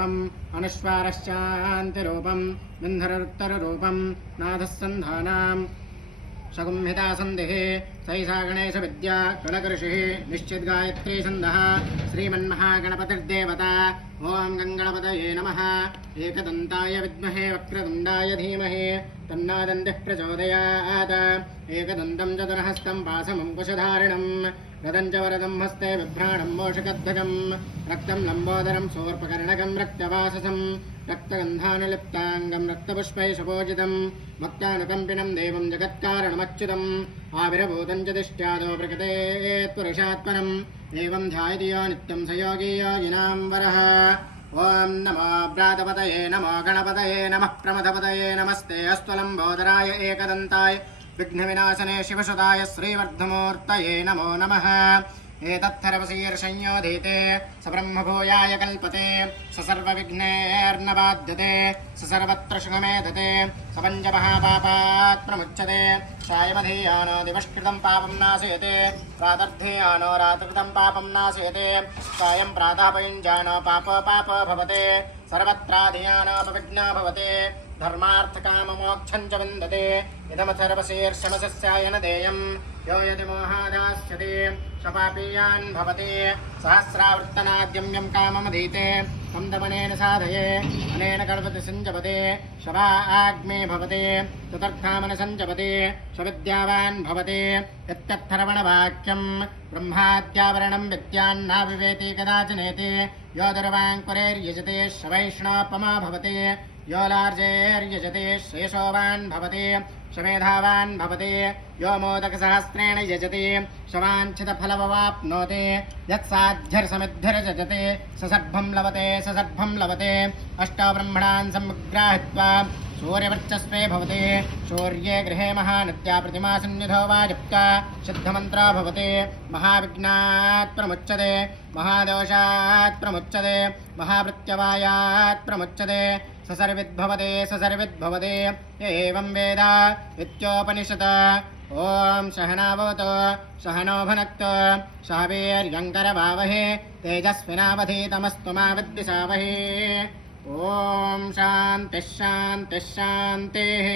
रूपम् अनुस्वारश्चान्तिरूपम् गन्धरोत्तररूपम् नाथः सन्धानाम् शगुंहिता सन्धिः सैषा गणेशविद्या गणकृषिः निश्चिद्गायत्री छन्दः श्रीमन्महागणपतिर्देवता ॐ गङ्गणपतये नमः एकदन्ताय विद्महे वक्रतुण्डाय धीमहि तन्नो दन्तिः प्रचोदयात् एकदन्तं चतुर्हस्तं पाशमङ्कुशधारिणं रदं च वरदं हस्ते बिभ्राणं मोषकध्वजं रक्तं लम्बोदरं सोर्पकर्णकं रक्तवाससं रक्तगन्धानुलिप्ताङ्गं रक्तपुष्पैः सुपूजितं भक्तानुकम्पिनं देवं जगत्कारणमच्युतम् आविर्भूतं च दिष्ट्यादो प्रकृते पुरुषात्मनम् एवं ध्यायति यो नित्यं स योगी योगिनां वरः ॐ नमो व्रातपतये नमो गणपतये नमः प्रमथपतये नमस्ते अस्तु लम्बोदराय एकदन्ताय विघ्नविनाशने शिवसुताय श्रीवर्धमूर्तये नमो नमः एतत्थरवशीर्षंयोधीते स ब्रह्मभूयाय कल्पते स सर्वविघ्नैर्न बाध्यते स सर्वत्र सुखमेधते स पञ्चमहापापात् प्रमुच्यते सायमधीयानो दिवष्कृतं पापं नाशयते प्रातर्धीयानो रात्रिकृतं पापं नाशयते सायं प्रातः पयुञ्जानो पापो भवते सर्वत्राधियानोपविघ्नो भवते धर्मार्थकाममोक्षं च विन्दते इदमथर्वशीर्षमसस्यायन देयम् यो यदि मोहादास्यते शपापीयान् भवति सहस्रावर्तनाद्यम्यं काममधीते तं दमनेन साधये अनेन कल्पति सञ्जपते शवा आग्मे भवते चतुर्थामन सञ्जपते शविद्यावान् भवति यत्तत्थर्वणवाक्यं ब्रह्माद्यावरणं विद्यान्नाविवेति कदाचनेति यो दुर्वाङ्कुरेर्यजते शवैष्णोपमा भवति यो लार्जेर्यजते श्रेषोवान् भवति शमेधावान् भवति यो मोदकसहस्रेण यजति शवाञ्छितफलमवाप्नोति यत्साध्यर्समिद्धिर्यजते ससर्भं लभते अष्टौ ब्रह्मणान् समुग्राहित्वा सूर्यवर्चस्वे भवति सूर्ये गृहे महानित्या प्रतिमा सन्निधो वायुक्ता सिद्धमन्त्रो भवति महाविघ्नात् प्रमुच्यते महादोषात् प्रमुच्यते महाप्रत्यवायात् प्रमुच्यते ससर्विद्भवते एवं वेद इत्योपनिषत् ॐ सहनावतु सहनो भुनक्तु सह वीर्यङ्करवावहे तेजस्विनावधीतमस्तु मा विद्विषावहे ॐ शान्तिः